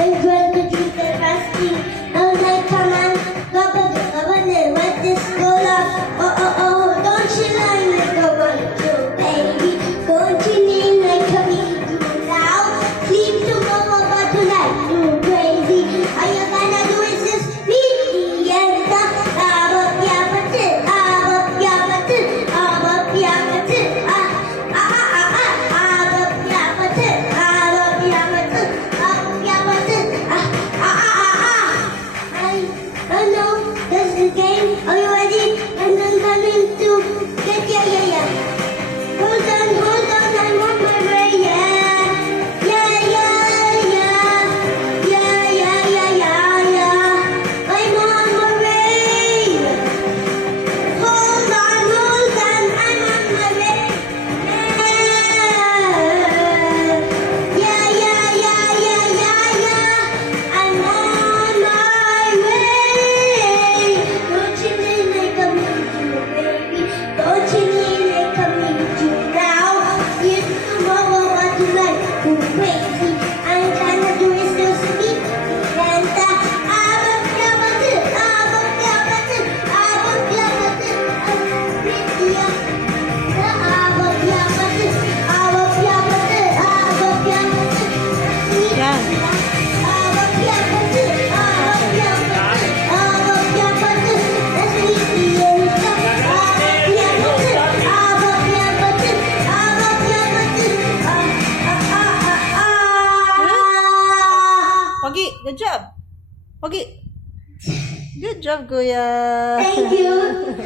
And drank the drink and fasting. I was like, come on, go on there, let this go up. Don't you lie like I want to, baby. Don't you need like a me do now? Sleep tomorrow, but tonight you crazy. All you gonna do is just meet me and I know that's the game. Are you ready? And I'm coming to get ya. Hold on, I'm on my way. Yeah. I'm on my way. Hold on, I'm on my way. I'm on my way. Don't you need like a me baby? Don't you need like a me now? See tomorrow, but tonight go crazy. I'm gonna do is just speak. And Pogi, good job. Pogi. Good job, Kuya. Thank you.